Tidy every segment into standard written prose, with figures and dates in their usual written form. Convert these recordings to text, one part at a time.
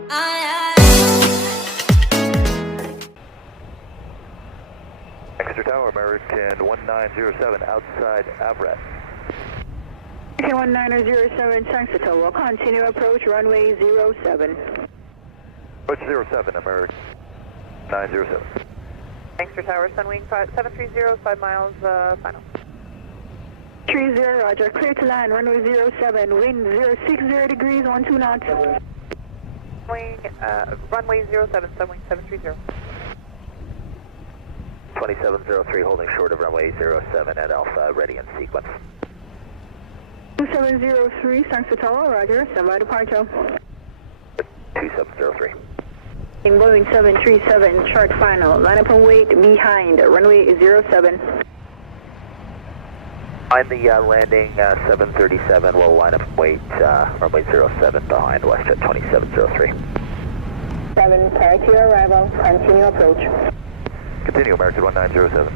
Exeter Tower, American 1907, outside Avrat. Okay, 1907, Exeter Tower, continue approach runway 07. Approach 07, American 907. Exeter Tower, Sunwing 730, 5 miles, final. 30, roger, clear to land, runway 07, wind 060 degrees, 12 knots. Sunwing, runway 07, Sunwing 730. 2703, holding short of runway 07 at Alpha, ready in sequence. 2703, Exeter Tower, roger, standby departure. 2703. In Boeing 737, chart final, line up and wait behind, runway 07. Find the landing 737, we'll line up and wait, runway 07 behind WestJet 2703. 7, prior to your arrival, continue approach. Continue, American 1907.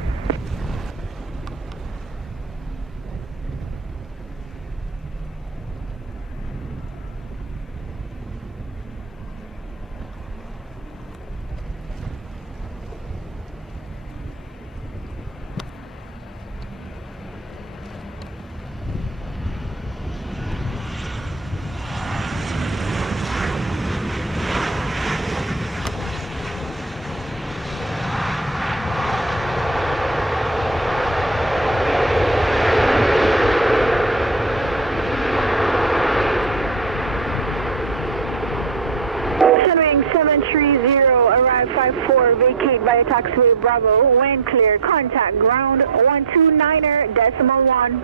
Sunwing 730, arrive 54, vacate via taxiway Bravo, wind clear, contact ground 129er, decimal 1.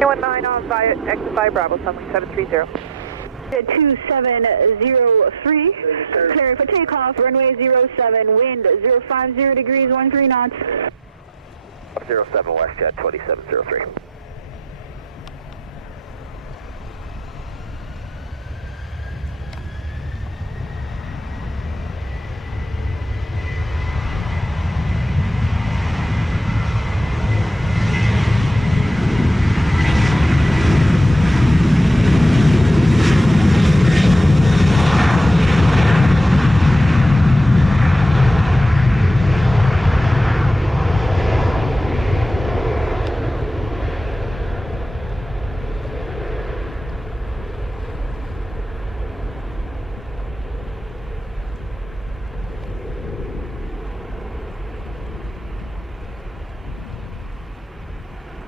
219 on via exit by Bravo, Sunwing 730. 2703, clear for takeoff, runway 07, wind 050 degrees, 13 knots. 07 WestJet 2703.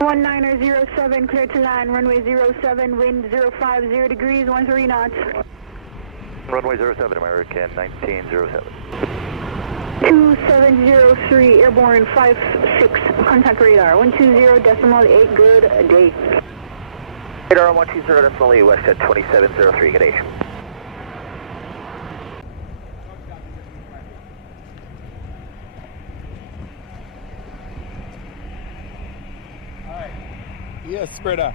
One 1907, clear to land, runway 07, wind 050 degrees, 13 knots. Runway 07, American 1907. 2703, airborne 56, contact radar, 120.8, good day. Radar 120.8, WestJet 2703, good day. Yes, spreader.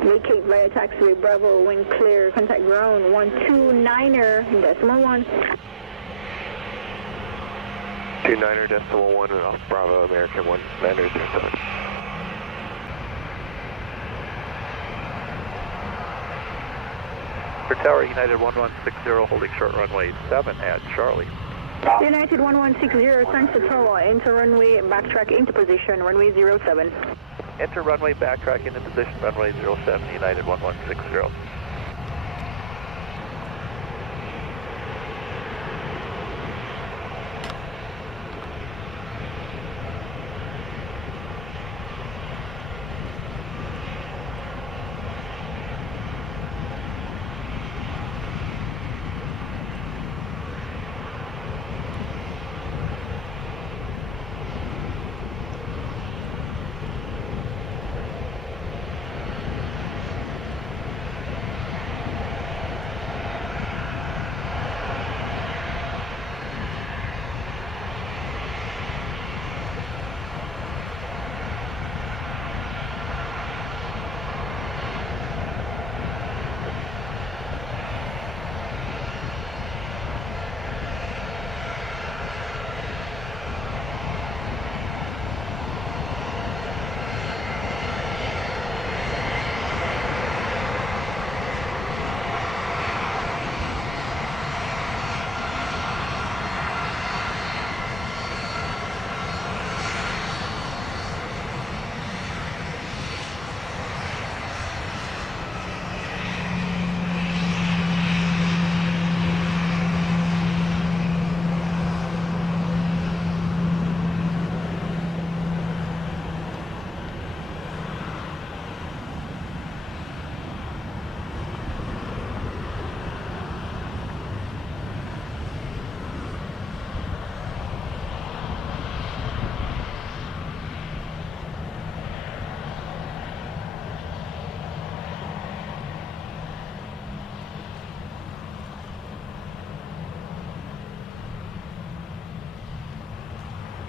Vacate via taxiway Bravo, wind clear, contact ground 129er, decimal 1. 29er, decimal 1, and off Bravo, American 1907. Tower, United 1160, holding short runway 7 at Charlie. United 1160, thanks to Tower, enter runway, backtrack into position, runway 07. Enter runway, backtrack into position, runway 07, United 1160.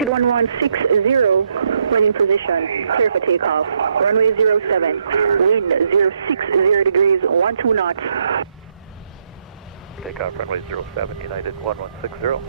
1160, when in position, clear for takeoff. Runway 07, wind 060 degrees, 12 knots. Takeoff runway 07, United 1160.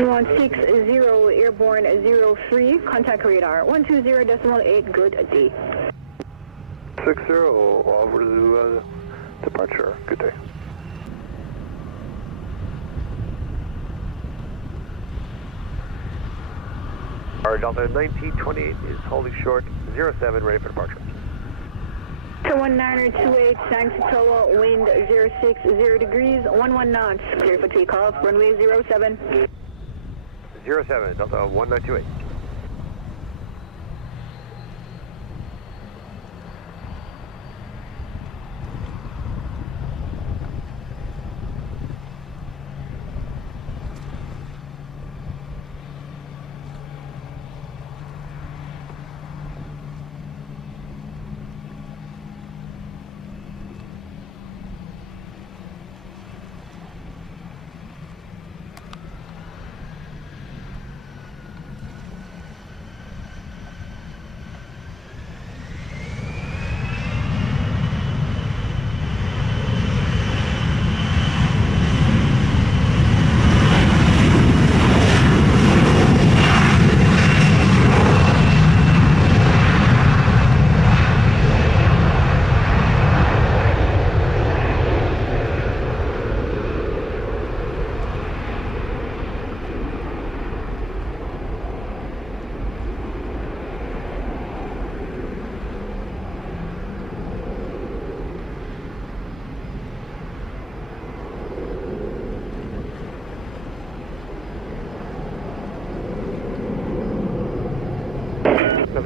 One 160, airborne 03, contact radar 120.8, good day. 60, over to departure, good day. Our Delta 1928 is holding short, 07, ready for departure. 21928, thanks to Ottawa, wind 060 degrees, 11 knots, clear for takeoff, runway 07. 07, Delta 1928.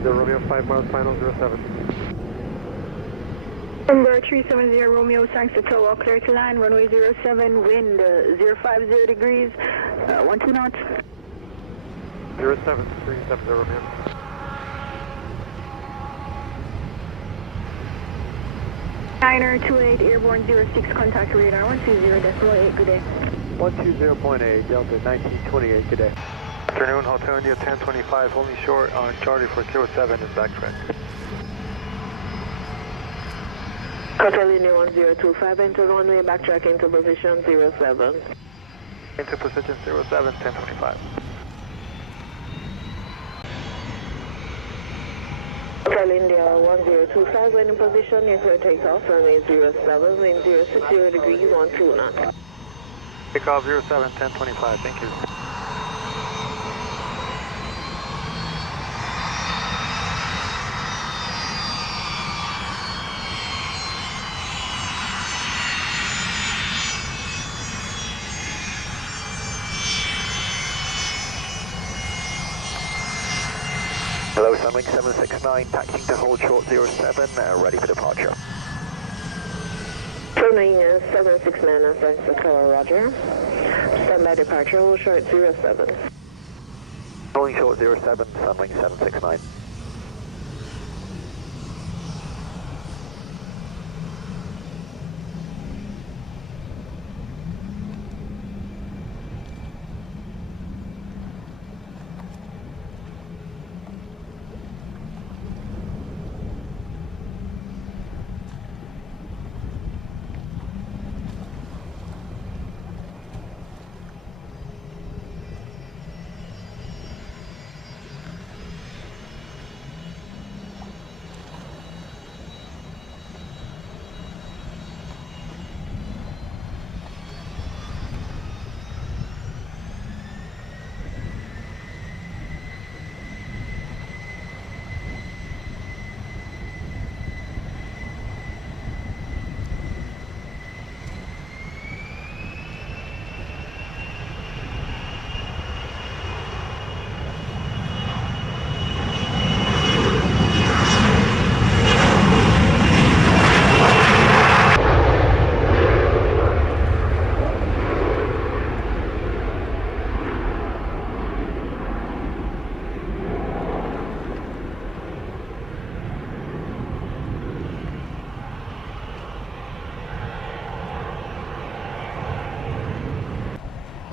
The Romeo 5 miles final 07. Number 370 Romeo, thanks to Ottawa, clear to land, runway 07, wind 050 degrees, 12 knots. 07, 370 Romeo. Niner 28, airborne 06, contact radar 120.8, good day. 120.8, Delta 1928, good day. Afternoon, Hotel India 1025, holding short on Charlie for 07 and backtrack. Hotel India 1025, enter runway, backtrack into position 07. Into position 07, 1025. Hotel India 1025, when in position, you clear takeoff, runway 07, wind 060 degrees, 12 knots. Takeoff 07, 1025, thank you. Hello, Sunwing 769, taxiing to hold short 07, ready for departure. Sunwing 769, thanks to Ottawa, roger. Standby departure, hold short 07. Holding short 07, Sunwing 769.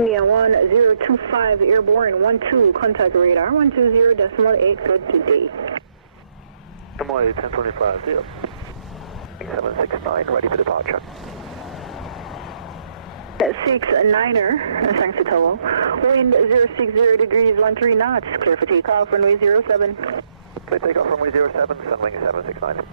India 1025 airborne 12, contact radar 120.8, good today. Decibel 8, 1025, zero. 769, ready for departure. 69er, thanks to Ottawa. Wind 060 degrees 13 knots, clear for takeoff, runway 07. Clear takeoff, runway 07, Sunwing 769.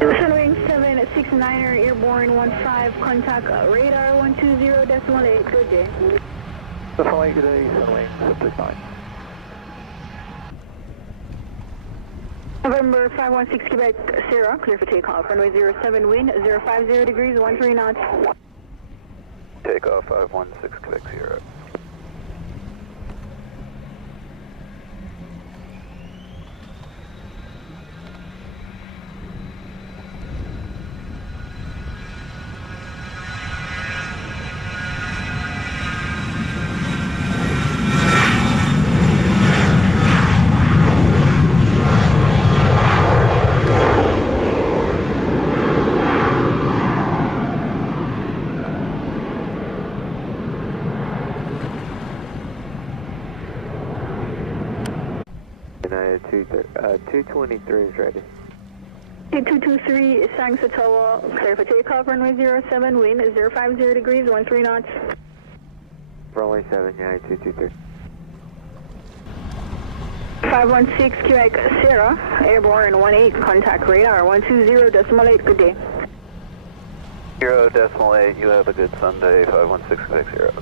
Sunwing 769er airborne 15, contact radar 120.8, good day. The following good day, Sunwing 769. November 516 Quebec Sierra, clear for takeoff, runway 07, wind 050 degrees 13 knots. Takeoff 516 Quebec Sierra. United 223 is ready. 223, thanks to Ottawa, clear for takeoff, runway 07, wind 050 degrees 13 knots. Runway 7, United 223. 516 Quebec Sierra, airborne 18, contact radar 120.8, good day. 0.8, you have a good Sunday, 516 Quebec Sierra.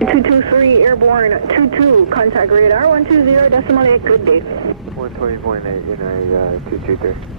.223 airborne 22, contact radar 120.8, good day. 120.8, United 223.